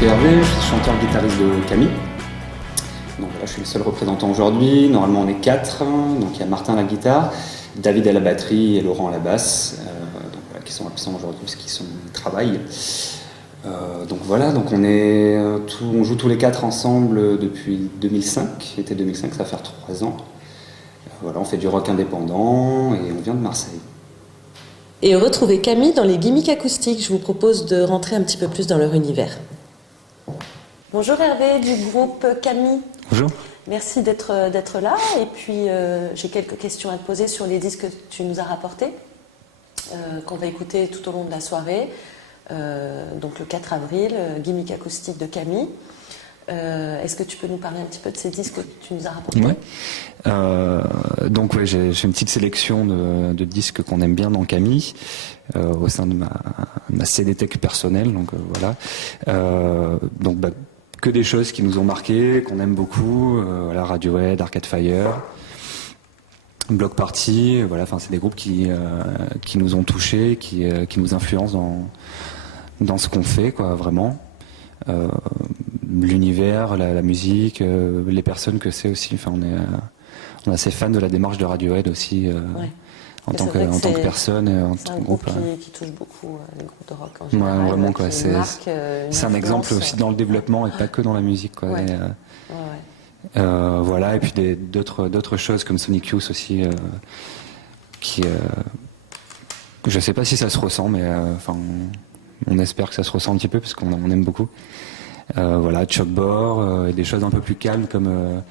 suis Hervé, je suis chanteur-guitariste de Camille. Donc voilà, je suis le seul représentant aujourd'hui. Normalement, on est 4. Donc il y a Martin à la guitare, David à la batterie et Laurent à la basse, donc voilà, qui sont absents aujourd'hui parce qu'ils travaillent. Donc voilà, donc on joue tous les 4 ensemble depuis 2005, été 2005, ça va faire 3 ans. Voilà, on fait du rock indépendant et on vient de Marseille. Et retrouvez Camille dans les gimmicks acoustiques. Je vous propose de rentrer un petit peu plus dans leur univers. Bonjour Hervé du groupe Camille. Bonjour. Merci d'être là. Et puis j'ai quelques questions à te poser sur les disques que tu nous as rapportés, qu'on va écouter tout au long de la soirée. Donc le 4 avril, gimmick acoustique de Camille. Est-ce que tu peux nous parler un petit peu de ces disques que tu nous as rapportés? Donc j'ai une petite sélection de disques qu'on aime bien dans Camille, au sein de ma CD-tech personnelle. Donc voilà. Que des choses qui nous ont marqué, qu'on aime beaucoup. Voilà, Radiohead, Arcade Fire, Bloc Party. Voilà, enfin c'est des groupes qui nous ont touchés, qui nous influencent dans ce qu'on fait, quoi, vraiment. L'univers, la musique, les personnes que c'est aussi. Enfin, on est assez fan de la démarche de Radiohead aussi, en tant que personne et en tant que groupe. Qui touche beaucoup les groupes de rock en général. Ouais, vraiment, quoi. C'est un exemple aussi dans le développement et pas que dans la musique, quoi. Ouais. Voilà, et puis d'autres choses comme Sonic Youth aussi, je sais pas si ça se ressent, mais on espère que ça se ressent un petit peu parce qu'on aime beaucoup. Voilà, Chuck Bore, et des choses un peu plus calmes comme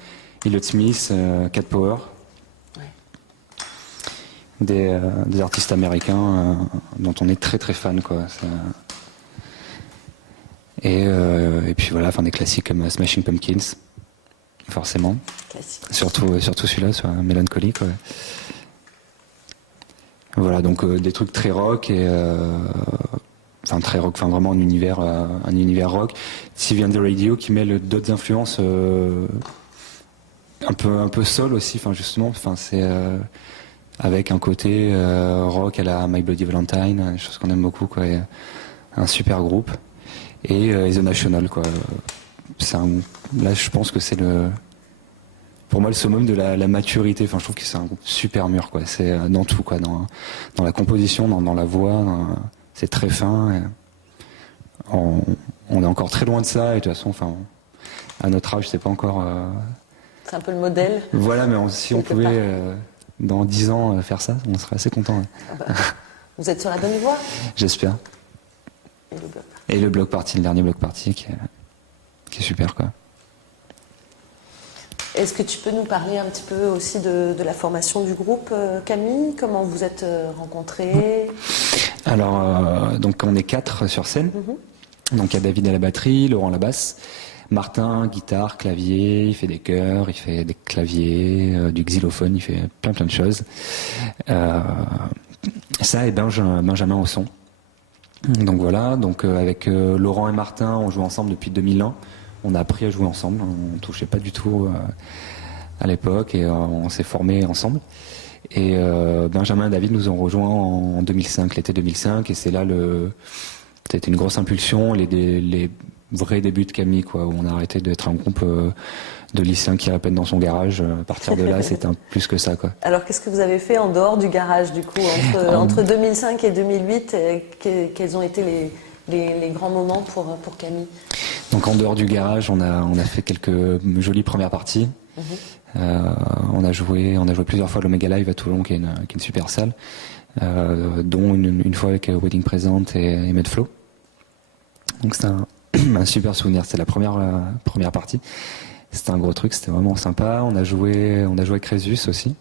Elliott Smith, Cat Power. Ouais. Des artistes américains dont on est très très fan, quoi. Et puis voilà, enfin des classiques comme Smashing Pumpkins, forcément. Classique. Surtout celui-là, sur Melancholy, quoi. Voilà, donc des trucs très rock et très rock, enfin vraiment un univers rock. TV and the Radio qui mêle d'autres influences un peu soul aussi, enfin justement, enfin c'est avec un côté rock à la My Bloody Valentine, des choses qu'on aime beaucoup, quoi. Et un super groupe. Et The National, quoi. Là, je pense que c'est pour moi le summum de la maturité. Enfin, je trouve que c'est un groupe super mûr, quoi. C'est dans tout, quoi, dans la composition, dans la voix. C'est très fin. Et on est encore très loin de ça. Et de toute façon, enfin, à notre âge, c'est pas encore. C'est un peu le modèle. Voilà, mais si on pouvait dans 10 ans faire ça, on serait assez content. Vous êtes sur la bonne voie? J'espère. Et le Bloc Party, le dernier Bloc Party qui est super, quoi. Est-ce que tu peux nous parler un petit peu aussi de la formation du groupe, Camille? Comment vous êtes rencontrés? Alors, donc on est 4 sur scène. Donc il y a David à la batterie, Laurent à la basse, Martin, guitare, clavier, il fait des chœurs, il fait des claviers, du xylophone, il fait plein de choses. Ça et Benjamin au son. Donc voilà, avec Laurent et Martin, on joue ensemble depuis 2001. On a appris à jouer ensemble, on touchait pas du tout à l'époque et on s'est formés ensemble. Et Benjamin et David nous ont rejoints en 2005, l'été 2005, et c'est là c'était une grosse impulsion, les vrais débuts de Camille, quoi, où on a arrêté d'être un groupe de lycéens qui répètent dans son garage. À partir de là, c'était plus que ça, quoi. Alors, qu'est-ce que vous avez fait en dehors du garage, du coup, entre 2005 et 2008 quels ont été les grands moments pour Camille? Donc en dehors du garage, on a fait quelques jolies premières parties. On a joué plusieurs fois l'Omega Live à Toulon, qui est une super salle, dont une fois avec Wedding Present et Medflow. Donc c'était un super souvenir. C'était la première partie. C'était un gros truc, c'était vraiment sympa. On a joué avec Crésus aussi,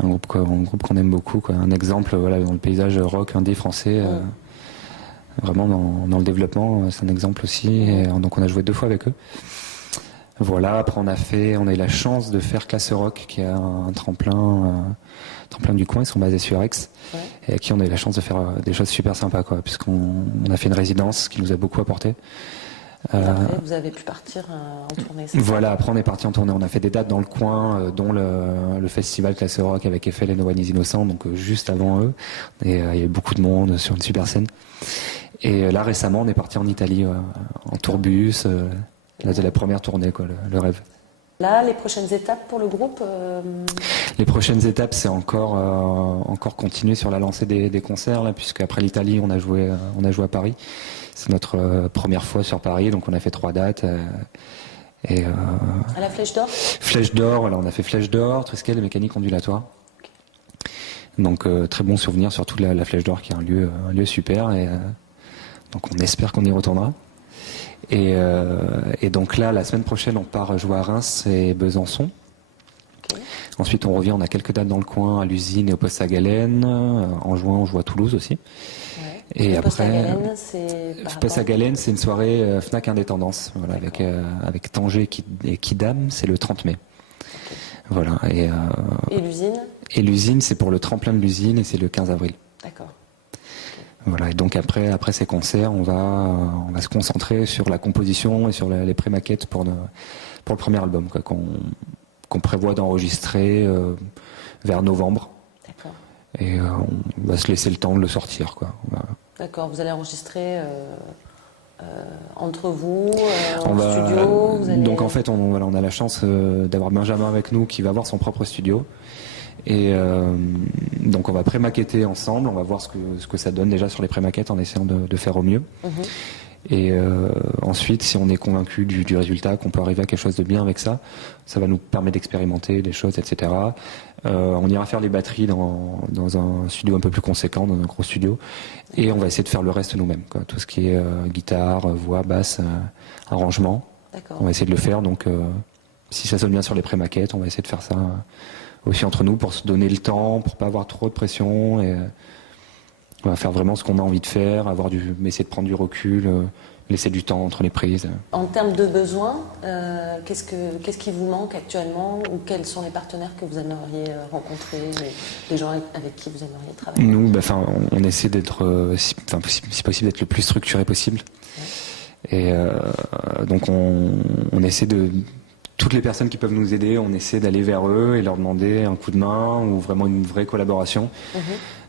un groupe qu'on aime beaucoup, quoi. Un exemple, voilà, dans le paysage rock indé français. Vraiment dans le développement, c'est un exemple aussi. Et donc on a joué 2 fois avec eux. Voilà, après on a eu la chance de faire Classe Rock, qui est un tremplin du coin, ils sont basés sur Aix, et avec qui on a eu la chance de faire des choses super sympas, quoi, puisqu'on a fait une résidence qui nous a beaucoup apporté. Après, vous avez pu partir en tournée. Voilà, après on est parti en tournée, on a fait des dates dans le coin, dont le festival Classe Rock avec Eiffel et No One is Innocent, donc juste avant eux, et il y avait beaucoup de monde sur une super scène. Et là, récemment, on est parti en Italie, en tourbus. Là, c'est la première tournée, quoi, le rêve. Là, les prochaines étapes pour le groupe Les prochaines étapes, c'est encore continuer sur la lancée des concerts, là, puisque après l'Italie, on a joué à Paris. C'est notre première fois sur Paris, donc on a fait 3 dates. À la Flèche d'Or Flèche d'Or, voilà, on a fait Flèche d'Or, Triskel et Mécanique Ondulatoire. Donc très bon souvenir, surtout de la Flèche d'Or qui est un lieu super. Donc on espère qu'on y retournera. Et donc là, la semaine prochaine, on part jouer à Reims et Besançon. Okay. Ensuite, on revient, on a quelques dates dans le coin, à l'usine et au Poste à Galène. En juin, on joue à Toulouse aussi. Ouais. Et le après, Poste à Galène, c'est une soirée Fnac Indépendance, voilà, avec Tanger et Kidam, c'est le 30 mai. Okay. Voilà. Et l'usine Et l'usine, c'est pour le tremplin de l'usine et c'est le 15 avril. D'accord. Voilà, et donc après ces concerts, on va se concentrer sur la composition et sur les pré-maquettes pour le premier album, quoi, qu'on prévoit d'enregistrer vers novembre. D'accord. Et on va se laisser le temps de le sortir, quoi. D'accord, vous allez enregistrer entre vous, studio vous allez... Donc en fait, on a la chance d'avoir Benjamin avec nous qui va avoir son propre studio. Et donc on va pré-maqueter ensemble, on va voir ce que ça donne déjà sur les pré-maquettes en essayant de faire au mieux. Et ensuite, si on est convaincu du résultat, qu'on peut arriver à quelque chose de bien avec ça, ça va nous permettre d'expérimenter des choses, etc. On ira faire les batteries dans un studio un peu plus conséquent, dans un gros studio, et on va essayer de faire le reste nous-mêmes, quoi. Tout ce qui est guitare, voix, basse, arrangement. On va essayer de le faire, donc si ça sonne bien sur les pré-maquettes, on va essayer de faire ça aussi entre nous pour se donner le temps, pour pas avoir trop de pression, et on va faire vraiment ce qu'on a envie de faire, essayer de prendre du recul, laisser du temps entre les prises. En termes de besoins, qu'est-ce qui vous manque actuellement, ou quels sont les partenaires que vous aimeriez rencontrer, les gens avec qui vous aimeriez travailler? Nous, on essaie d'être, si possible, d'être le plus structuré possible. Ouais. Et donc on essaie toutes les personnes qui peuvent nous aider, on essaie d'aller vers eux et leur demander un coup de main ou vraiment une vraie collaboration.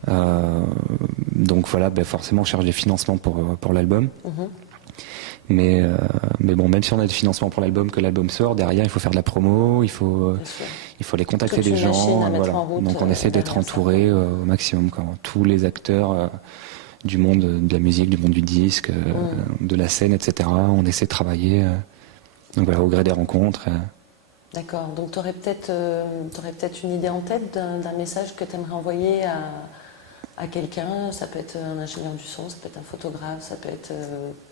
Donc voilà, forcément on cherche des financements pour l'album. Mais bon, même si on a des financements pour l'album, que l'album sort, derrière il faut faire de la promo, il faut aller contacter des gens. Voilà. Donc on essaie d'être entouré au maximum, quand tous les acteurs du monde de la musique, du monde du disque, de la scène, etc. On essaie de travailler. Donc voilà, au gré des rencontres. D'accord, donc tu aurais peut-être une idée en tête d'un message que tu aimerais envoyer à quelqu'un. Ça peut être un ingénieur du son, ça peut être un photographe, ça peut être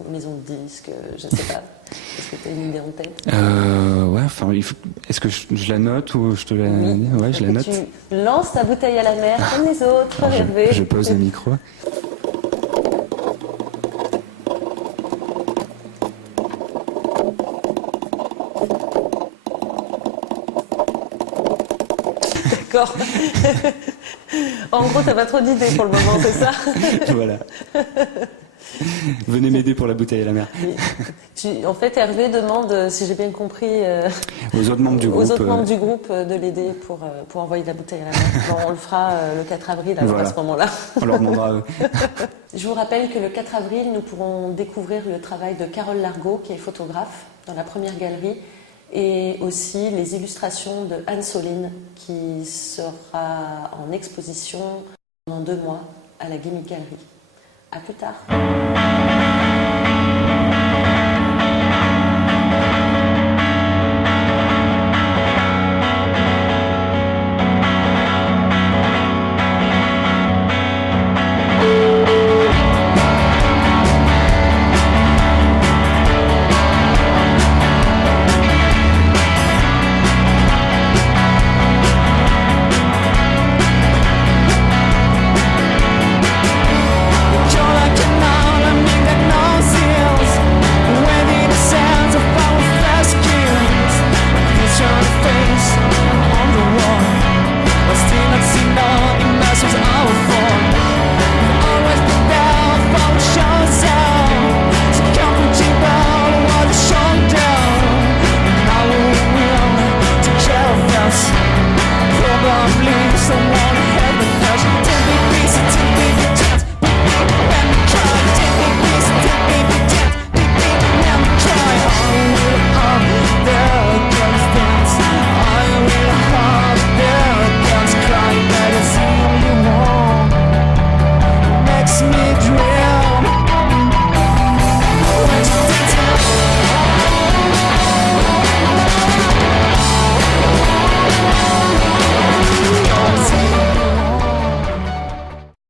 une maison de disques, je ne sais pas. Est-ce que tu as une idée en tête? Ouais, est-ce que je la note ou je te la... Oui. Ouais, je la note. Tu lances ta bouteille à la mer comme les autres, Hervé. Je pose le micro. D'accord. En gros, t'as pas trop d'idées pour le moment, c'est ça? Voilà. Venez m'aider pour la bouteille à la mer. En fait, Hervé demande, si j'ai bien compris, aux autres membres du groupe, de l'aider pour envoyer la bouteille à la mer. Bon, on le fera le 4 avril, alors voilà. À ce moment-là. On leur demandera à eux. Je vous rappelle que le 4 avril, nous pourrons découvrir le travail de Carole Largot, qui est photographe, dans la première galerie, et aussi les illustrations de Anne Soline, qui sera en exposition pendant 2 mois à la Gimmick Gallery. À plus tard.